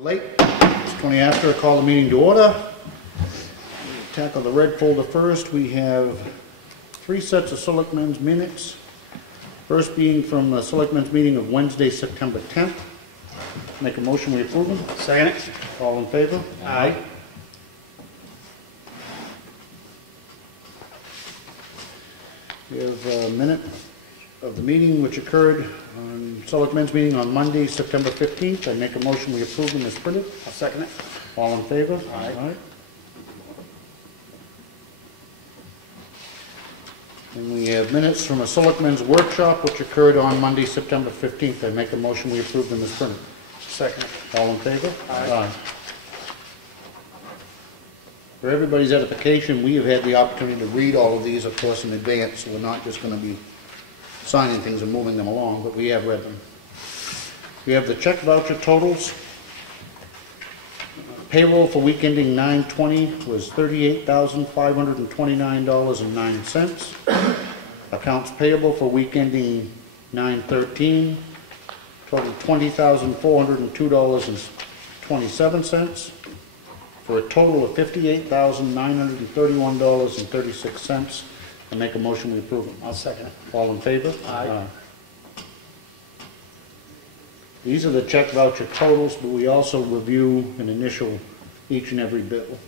Late, it's 20 after. Call the meeting to order. We'll tackle the red folder first. We have 3 sets of selectmen's minutes. First being from the selectmen's meeting of Wednesday, September 10th. Make a motion, we approve them. Second it. All in favor? Aye. We have a minute of the meeting which occurred on selectmen's meeting on Monday, September 15th. I make a motion, we approve them as printed. I'll second it. All in favor? Aye. And we have minutes from a selectmen's workshop which occurred on Monday, September 15th. I make a motion, we approve them as printed. Second it. All in favor? Aye. For everybody's edification, we have had the opportunity to read all of these, of course, in advance, so we're not just going to be signing things and moving them along, but we have read them. We have the check voucher totals. Payroll for week ending 9/20 was $38,529.09. Accounts payable for week ending 9/13 totaled $20,402.27 for a total of $58,931.36. I make a motion we approve them. I'll second it. All in favor? Aye. These are the check voucher totals, but we also review and initial each and every bill.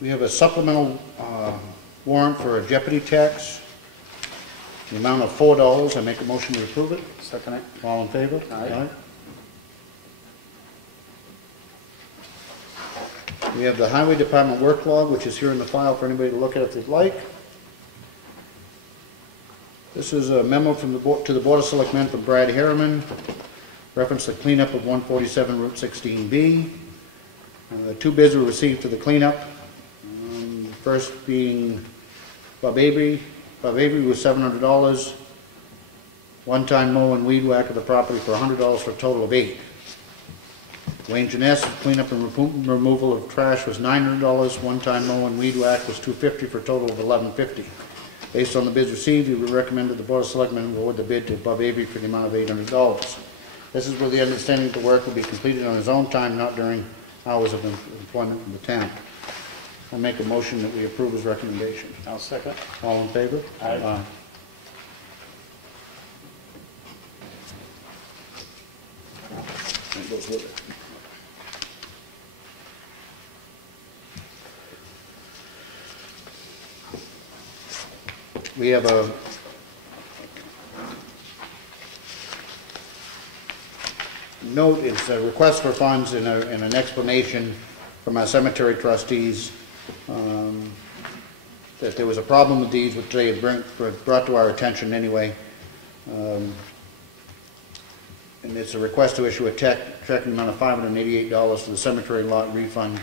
We have a supplemental warrant for a jeopardy tax, the amount of $4. I make a motion to approve it. Second it. All in favor? Aye. We have the Highway Department work log, which is here in the file for anybody to look at if they'd like. This is a memo from the board to the Board of Selectmen from Brad Harriman, reference the cleanup of 147 Route 16B. 2 bids were received for the cleanup. First being Bob Avery. Bob Avery was $700. One-time mow and weed whack of the property for $100 for a total of $8. Wayne Janess, cleanup and removal of trash was $900. One-time mow and weed whack was $250 for a total of $1150. Based on the bids received, we recommended the Board of Selectmen award the bid to Bob Avery for the amount of $800. This is with the understanding that the work will be completed on his own time, not during hours of employment in the town. I make a motion that we approve his recommendation. I'll second. All in favor? Aye. That goes with it. We have a note. It's a request for funds and an explanation from our cemetery trustees that there was a problem with these, which they had brought to our attention anyway. And it's a request to issue a check in the amount of $588 to the cemetery lot refund.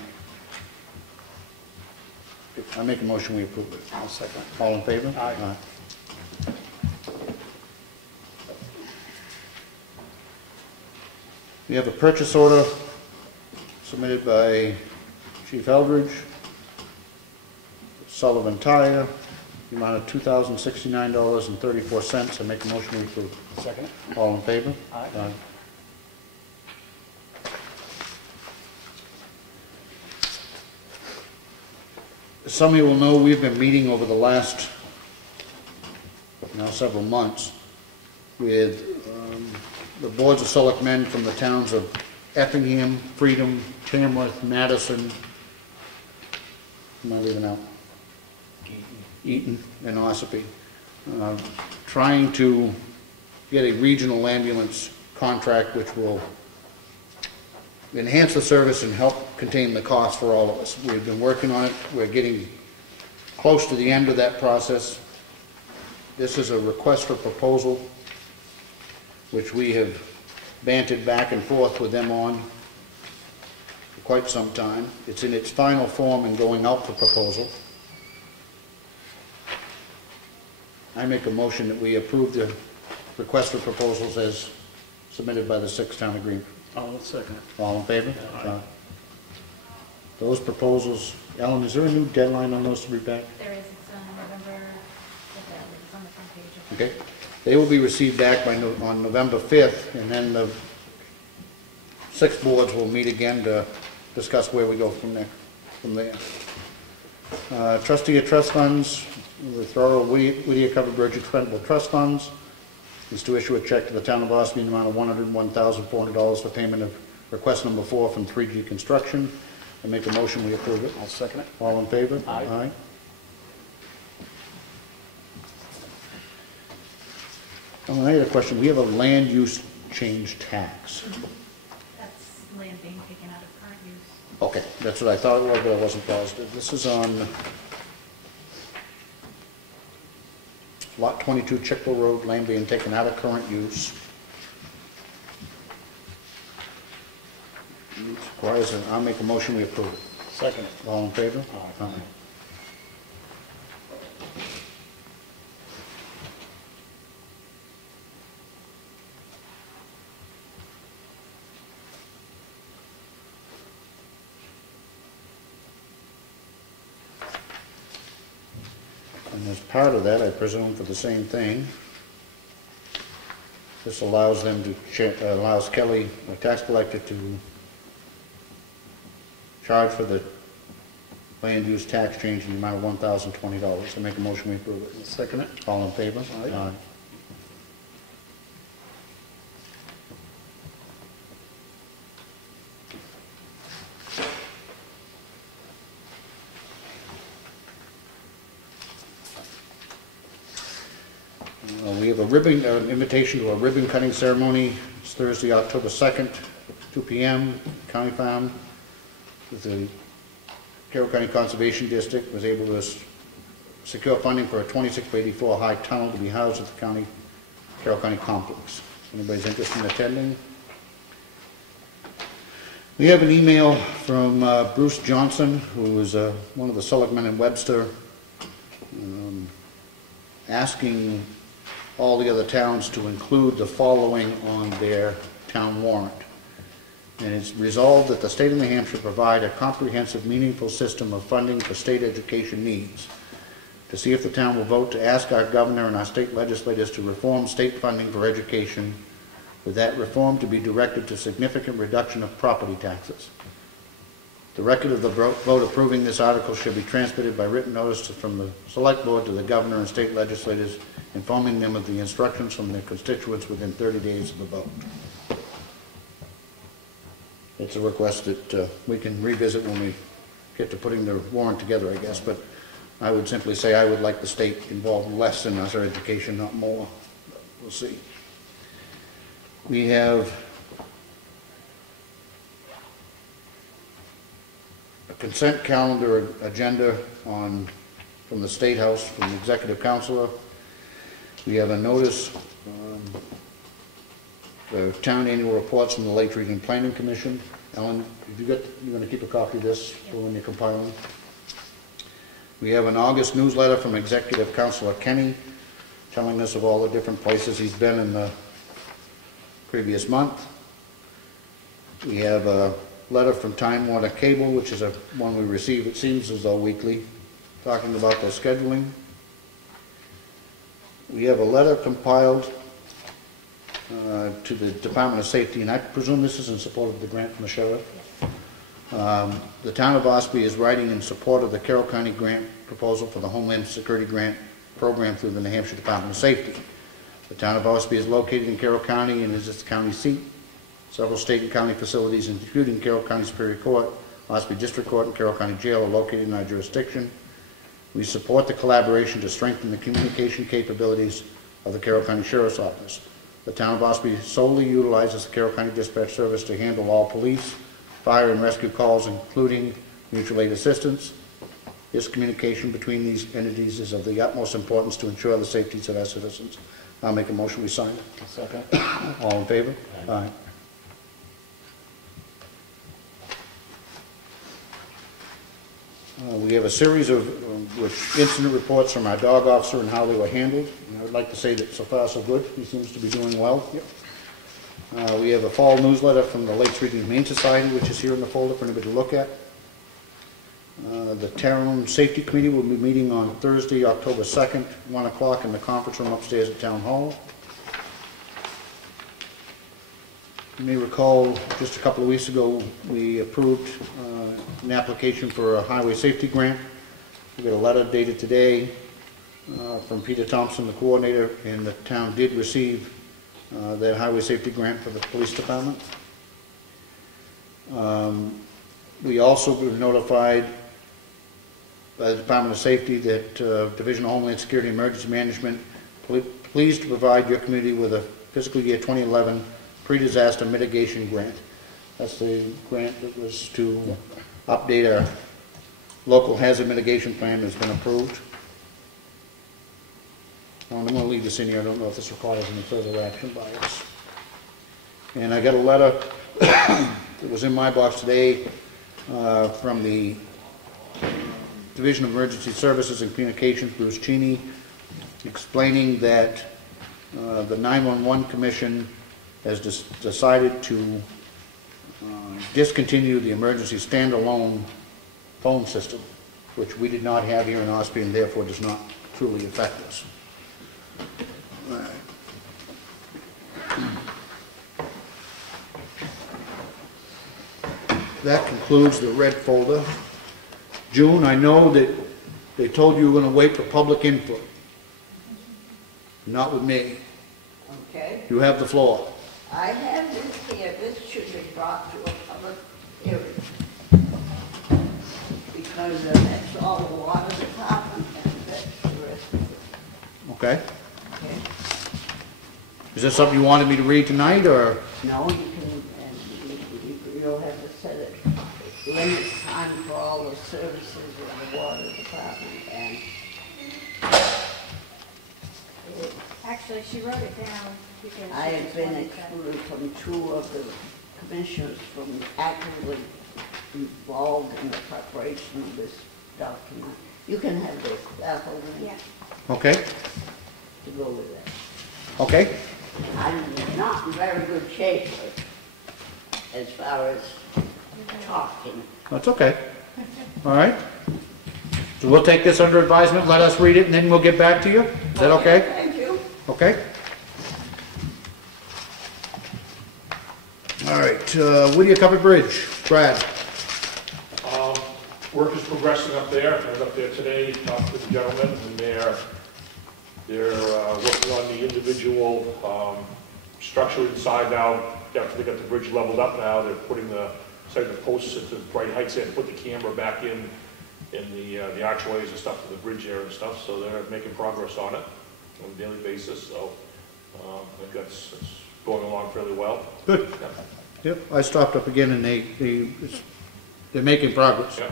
I make a motion we approve it. I'll second. All in favor? Aye. We have a purchase order submitted by Chief Eldridge, Sullivan Tire, the amount of $2,069.34. I make a motion we approve. Second. All in favor? Aye. Some of you will know we've been meeting over the last now several months with the boards of selectmen from the towns of Effingham, Freedom, Tamworth, Madison, am I leaving out? Eaton and Ossipee, trying to get a regional ambulance contract which will enhance the service and help contain the cost for all of us. We've been working on it. We're getting close to the end of that process. This is a request for proposal, which we have bantered back and forth with them on. quite some time. It's in its final form and going out for proposal. I make a motion that we approve the request for proposals as submitted by the 6 town agreement. I'll second it. All in favor? Aye. Those proposals, Ellen, is there a new deadline on those to be back? There is, it's on November, it's on the front page. Okay. They will be received back by on November 5th, and then the 6 boards will meet again to discuss where we go from there. Trustee of trust funds, the Thorough Whittier Covered Bridge Expendable Trust Funds is to issue a check to the town of Ossipee in the amount of $101,400 for payment of request number 4 from 3G Construction. I make a motion, we approve it. I'll second it. All in favor? Aye. Oh, I had a question. We have a land use change tax. That's land being taken out of current use. Okay, that's what I thought it was, but I wasn't positive. This is on Lot 22, Chickville Road, land being taken out of current use. Requires I'll make a motion, we approve it. Second it. All in favor? Aye. And as part of that, I presume for the same thing, this allows them to, allows Kelly, a tax collector, to charge for the land use tax change in the amount of $1,020. I make a motion, we approve it. Second it. All in favor? Aye. We have a ribbon, an invitation to a ribbon cutting ceremony. It's Thursday, October 2nd, 2 p.m. County Farm. The Carroll County Conservation District was able to secure funding for a 26-by-84 high tunnel to be housed at the Carroll County complex. Anybody's interested in attending? We have an email from Bruce Johnson, who is one of the selectmen in Webster, asking all the other towns to include the following on their town warrant. And it's resolved that the state of New Hampshire provide a comprehensive, meaningful system of funding for state education needs. To see if the town will vote to ask our governor and our state legislators to reform state funding for education, with that reform to be directed to significant reduction of property taxes. The record of the vote approving this article shall be transmitted by written notice from the Select Board to the governor and state legislators, informing them of the instructions from their constituents within 30 days of the vote. It's a request that we can revisit when we get to putting the warrant together, I guess, but I would simply say I would like the state involved less in our education, not more. But we'll see. We have a consent calendar agenda from the State House, from the Executive Counselor. We have a notice, the town annual reports from the Lake Region Planning Commission. Ellen, you're going to keep a copy of this for when you're compiling? We have an August newsletter from Executive Counselor Kenny, telling us of all the different places he's been in the previous month. We have a letter from Time Warner Cable, which is one we receive, it seems as though weekly, talking about their scheduling. We have a letter compiled to the Department of Safety, and I presume this is in support of the grant from the sheriff. The town of Ossipee is writing in support of the Carroll County grant proposal for the Homeland Security Grant Program through the New Hampshire Department of Safety. The town of Ossipee is located in Carroll County and is its county seat. Several state and county facilities, including Carroll County Superior Court, Ossipee District Court, and Carroll County Jail, are located in our jurisdiction. We support the collaboration to strengthen the communication capabilities of the Carroll County Sheriff's Office. The town of Ossipee solely utilizes the Carroll County Dispatch Service to handle all police, fire, and rescue calls, including mutual aid assistance. This communication between these entities is of the utmost importance to ensure the safety of our citizens. I'll make a motion, we sign it. Second. All in favor? Aye. We have a series of with incident reports from our dog officer and how they were handled. And I would like to say that so far so good. He seems to be doing well. We have a fall newsletter from the Lakes Region Humane Society, which is here in the folder for anybody to look at. The Town Safety Committee will be meeting on Thursday, October 2nd, 1 o'clock in the conference room upstairs at Town Hall. You may recall just a couple of weeks ago we approved an application for a highway safety grant. We got a letter dated today from Peter Thompson, the coordinator, and the town did receive that highway safety grant for the police department. We also were notified by the Department of Safety that Division of Homeland Security and Emergency Management pleased to provide your community with a fiscal year 2011 pre-disaster mitigation grant. That's the grant that was to update our local hazard mitigation plan has been approved. I'm going to leave this in here. I don't know if this requires any further action by us. And I got a letter that was in my box today from the Division of Emergency Services and Communications, Bruce Cheney, explaining that the 911 Commission has decided to discontinue the emergency standalone phone system, which we did not have here in Ossipee and therefore does not truly affect us. All right. That concludes the red folder. June, I know that they told you were going to wait for public input. Not with me. Okay, You have the floor. I have this here, this should be brought to a public hearing. Because that's all the water department and that's the rest of it, Okay. okay? Is this something you wanted me to read tonight, or? No, you can, and you'll have to set it, limit time for all the services of the water department and Actually, she wrote it down because. I she have just been wanted to- excluded from 2 of the commissioners from actively involved in the preparation of this document. You can have this, hold Yeah. Okay, to go with it. okay. I'm not in very good shape as far as talking. That's okay. All right. So we'll take this under advisement, let us read it, and then we'll get back to you. Is that okay? Thank you. Okay. All right, Whittier Covered Bridge, Brad. Work is progressing up there. I was up there today, talked to the gentlemen, and they're working on the individual structure inside now. After they got the bridge leveled up now, they're putting the posts at the right heights and put the camera back in the archways and stuff to the bridge there and stuff. So they're making progress on it on a daily basis. So I think that's going along fairly well. Good. Yeah. Yep, I stopped up again, and they're making progress. Yeah.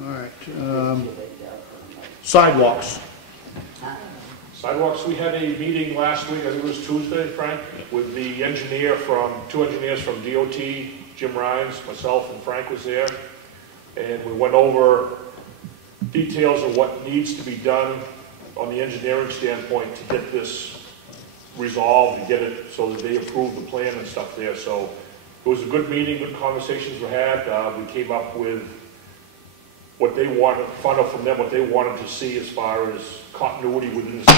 All right. Sidewalks. Sidewalks, we had a meeting last week, I think it was Tuesday, Frank, with the two engineers from DOT, Jim Rhines, myself, and Frank was there. And we went over details of what needs to be done on the engineering standpoint to get this resolved and get it so that they approve the plan and stuff there. So it was a good meeting, good conversations were had. We came up with what they wanted, found out from them what they wanted to see as far as continuity within the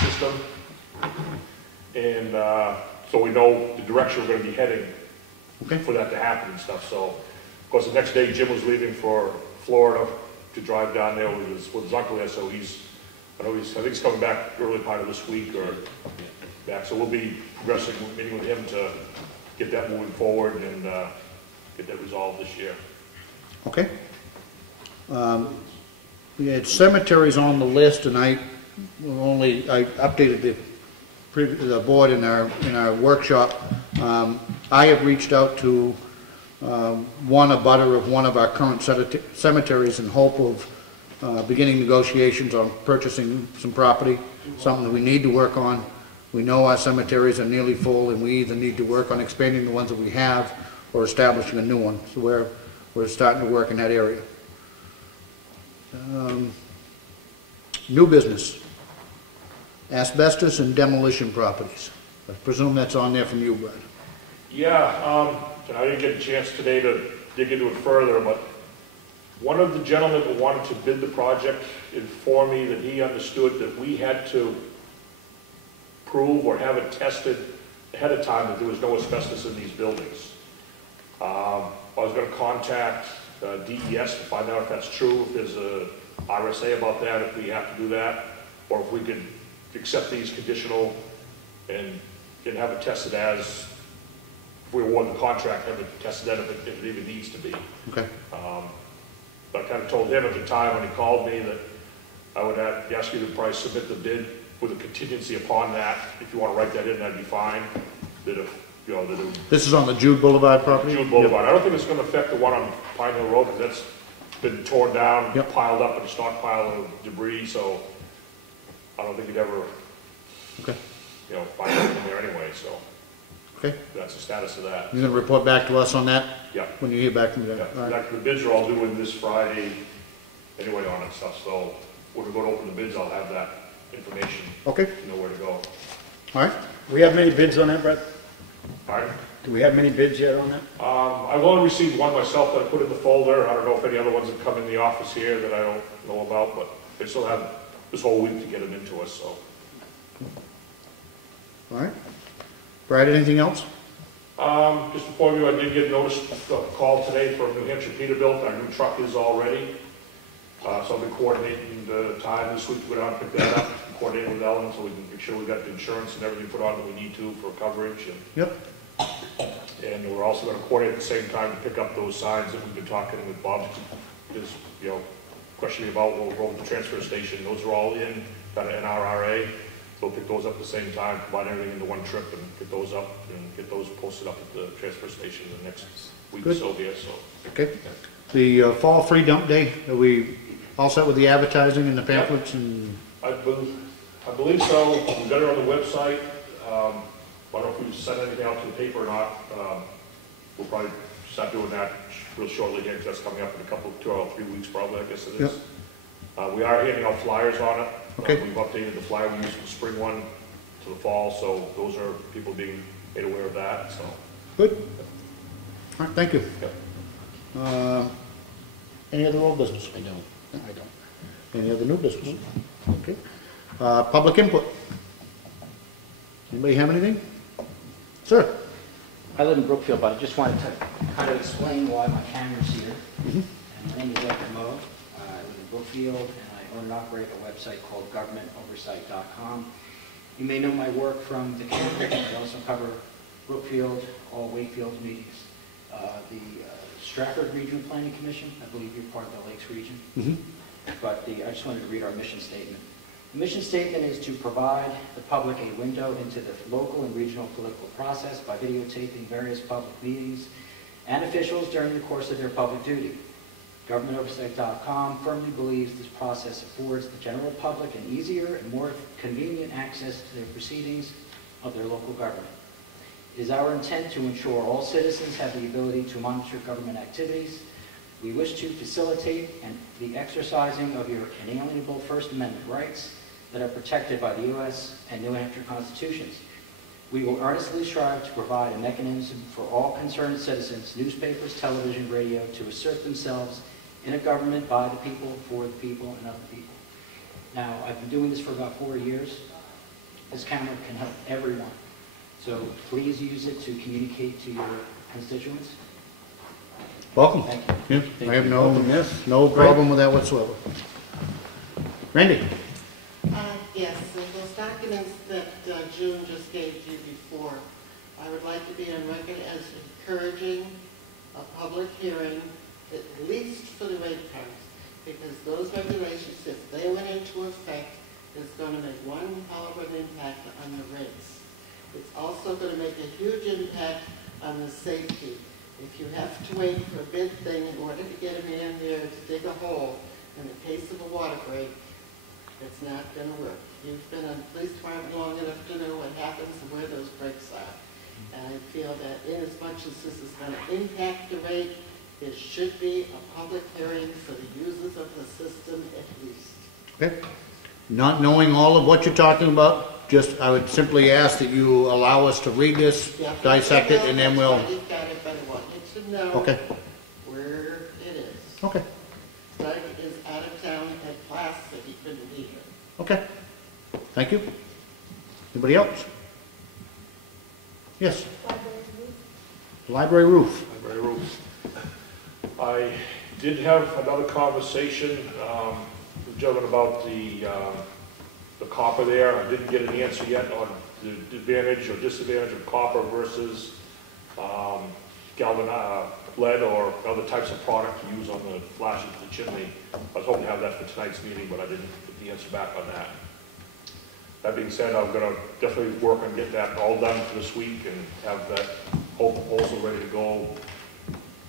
system. And so we know the direction we're going to be heading for that to happen and stuff. So, of course, the next day Jim was leaving for Florida to drive down there with his uncle there. So I think he's coming back early part of this week or back. So we'll be progressing, meeting with him to get that moving forward and get that resolved this year. Okay. We had cemeteries on the list, and I updated the board in our workshop. I have reached out to one abutter of one of our current cemeteries in hope of beginning negotiations on purchasing some property, something that we need to work on. We know our cemeteries are nearly full, and we either need to work on expanding the ones that we have or establishing a new one. So we're starting to work in that area. New business. Asbestos and demolition properties. I presume that's on there from you, Brad. Yeah, and I didn't get a chance today to dig into it further, but one of the gentlemen who wanted to bid the project informed me that he understood that we had to prove or have it tested ahead of time that there was no asbestos in these buildings. I was going to contact DES to find out if that's true, if there's a RSA about that, if we have to do that, or if we could accept these conditional and have it tested as, if we award the contract, have it tested then if it even needs to be. Okay. But I kind of told him at the time when he called me that I would ask you to probably submit the bid with a contingency upon that. If you want to write that in, that'd be fine. That if, you know, that it, This is on the Jude Boulevard property? Jude Boulevard. I don't think it's going to affect the one on Pine Hill Road, because that's been torn down, Yep. piled up in a stockpile of debris, so I don't think you'd ever, Okay. you know, find anything there anyway, so Okay. that's the status of that. You're going to report back to us on that Yeah. when you hear back from them? Yeah, All right. like the bids are all due in this Friday anyway on it stuff, so when we go to open the bids, I'll have that information, Okay, know where to go. all right. We have many bids on that, Brett? Pardon? Do we have many bids yet on that? I've only received one myself that I put in the folder. I don't know if any other ones have come in the office here that I don't know about, but they still have this whole week to get them into us, so. All right. Brad, anything else? Just before you, I did get notice, call today from New Hampshire Peterbilt. Our new truck is all ready. So I'll be coordinating the time this week to go down and pick that up, coordinate with Ellen so we can make sure we got the insurance and everything put on that we need to for coverage. Yep. And we're also going to coordinate at the same time to pick up those signs that we've been talking with Bob, just, you know, questioning about what we're going to the transfer station. Those are all in, kind of NRRA. So we'll pick those up at the same time, combine everything into one trip and get those up and get those posted up at the transfer station the next week or Good. so here, so. Okay. The fall free dump day, are we all set with the advertising and the pamphlets and? I believe so. We've got it on the website. I don't know if we've sent anything out to the paper or not. We'll probably start doing that real shortly again, because that's coming up in a couple, 2 or 3 weeks probably, I guess it is. Yep. We are handing out flyers on it. Okay. We've updated the flyer we used from the spring one to the fall, so those are people being made aware of that, so. Good. All right, thank you. Yep. Any other old business? I don't. Any other new business? Okay. Public input. Anybody have anything? Sir? I live in Brookfield, but I just wanted to kind of explain why my camera's here. And my name is Comeau. I live in Brookfield, and I own and operate a website called GovernmentOversite.com. You may know my work from the campaign. I also cover Brookfield, all Wakefield meetings. The Stratford Regional Planning Commission, I believe you're part of the Lakes region. But I just wanted to read our mission statement. The mission statement is to provide the public a window into the local and regional political process by videotaping various public meetings and officials during the course of their public duty. GovernmentOversite.com firmly believes this process affords the general public an easier and more convenient access to the proceedings of their local government. It is our intent to ensure all citizens have the ability to monitor government activities. We wish to facilitate the exercising of your inalienable First Amendment rights that are protected by the U.S. and New Hampshire constitutions. We will earnestly strive to provide a mechanism for all concerned citizens, newspapers, television, radio, to assert themselves in a government by the people, for the people, and of the people. Now, I've been doing this for about 4 years. This camera can help everyone. So please use it to communicate to your constituents. Welcome. Thank you. Yeah, I have no Yes. problem with that whatsoever. Randy? Yes, so those documents that June just gave you before, I would like to be on record as encouraging a public hearing, at least for the rate cards, because those regulations, if they went into effect, is going to make one hell of an impact on the rates. It's also going to make a huge impact on the safety. If you have to wait for a big thing in order to get a man there to dig a hole in the case of a water break, it's not going to work. You've been on the police department long enough to know what happens and where those breaks are. And I feel that in as much as this is going to impact the rate, it should be a public hearing for the users of the system at least. Okay. Not knowing all of what you're talking about, just, I would simply ask that you allow us to read this, Yeah, dissect it, and then we'll, I think got it, but I want you to know okay, where it is. okay, Doug is out of town at class, so he couldn't be here. okay. Thank you. Anybody else? Yes, library roof. Library roof. I did have another conversation with Jovan about the copper there. I didn't get an answer yet on the advantage or disadvantage of copper versus lead or other types of product to use on the flashes of the chimney. I was hoping to have that for tonight's meeting, but I didn't get the answer back on that. That being said, I'm going to definitely work on getting that all done for this week and have that whole proposal ready to go,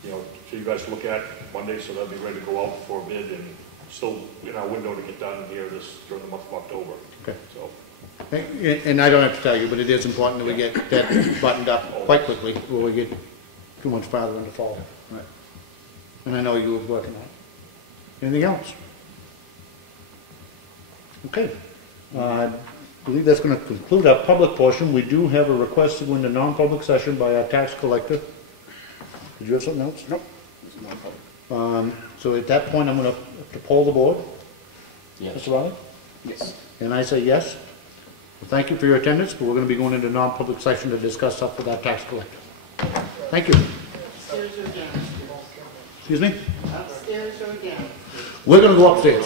you know, so you guys look at Monday, so that'll be ready to go out for bid and still in our window to get done here during the month of October. Okay. So, And I don't have to tell you, but it is important that we get that buttoned up quite quickly before we get too much farther into fall. Right. And I know you were working on it. Anything else? Okay. I believe that's going to conclude our public portion. We do have a request to go into non-public session by our tax collector. Did you have something else? Nope. So at that point, I'm going to poll the board. Yes. Mr. Riley? Yes. And I say yes. Well, thank you for your attendance, but we're going to be going into non-public session to discuss stuff with our tax collector. Thank you. Upstairs or downstairs? Excuse me? Upstairs or downstairs? We're going to go upstairs.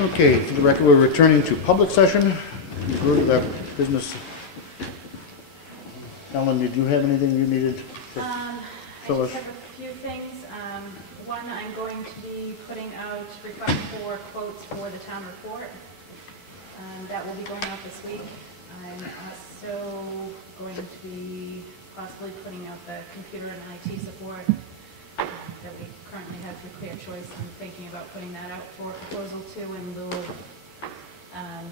Okay, for the record, we're returning to public session. Conclude that business. Ellen, did you have anything you needed? I Phyllis? just have a few things. One, I'm going to be putting out requests for quotes for the town report. That will be going out this week. I'm also going to be possibly putting out the computer and IT support that we currently have through Clear Choice. I'm thinking about putting that out for proposal 2 in lieu of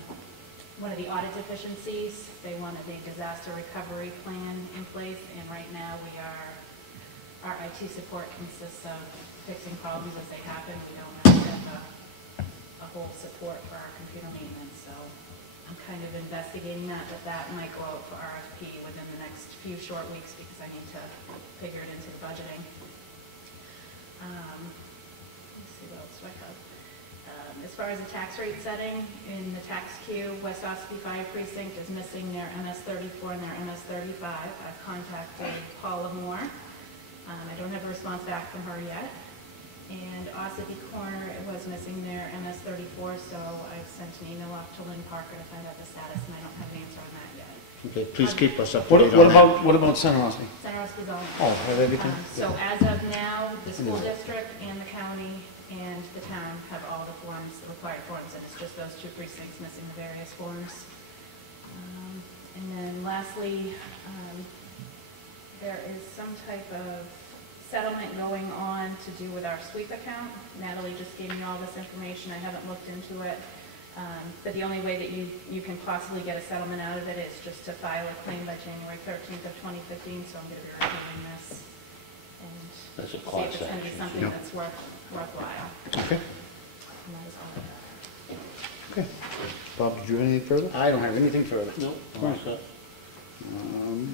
one of the audit deficiencies. They wanted a disaster recovery plan in place, and right now our IT support consists of fixing problems as they happen. We don't have a whole support for our computer maintenance, so I'm kind of investigating that, but that might go out for RFP within the next few short weeks because I need to figure it into the budgeting. Let's see what else do I have. As far as the tax rate setting, in the tax queue, West Ossipee Fire Precinct is missing their MS-34 and their MS-35. I've contacted Paula Moore. I don't have a response back from her yet. And Ossipee Corner was missing their MS-34, so I've sent an email off to Lynn Parker to find out the status, and I don't have an answer on that yet. Okay, please keep us up to What date on that. what about Center Ossipee? Center Ossipee zoning. Oh, have everything? So as of now, the school district and the county and the town have all the forms, the required forms, and it's just those 2 precincts missing the various forms. And then lastly, there is some type of settlement going on to do with our sweep account. Natalie just gave me all this information. I haven't looked into it. But the only way that you can possibly get a settlement out of it is just to file a claim by January 13th of 2015, so I'm going to be reviewing this and That's a see if class it's going to be action. something Yeah. that's worthwhile. Okay, And that is all I have. okay. Bob, did you have anything further? I don't have anything further. No.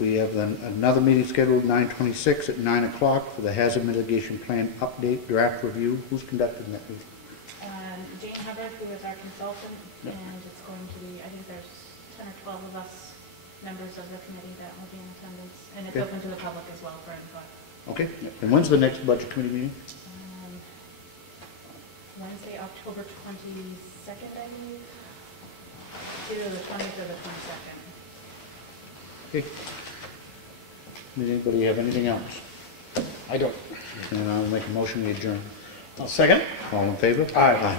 We have then another meeting scheduled 9/26 at 9 o'clock for the hazard mitigation plan update draft review. Who's conducting that meeting? Jane Hubbard, who is our consultant, and it's going to be, I think there's 10 or 12 of us, members of the committee that will be in attendance. And it's Okay. open to the public as well for input. Okay, and when's the next budget committee meeting? Wednesday, October 22nd, I believe. It's either the 20th or the 22nd. Okay. Did anybody have anything else? I don't. And I'll make a motion to adjourn. I'll second. All in favor? Aye. Aye.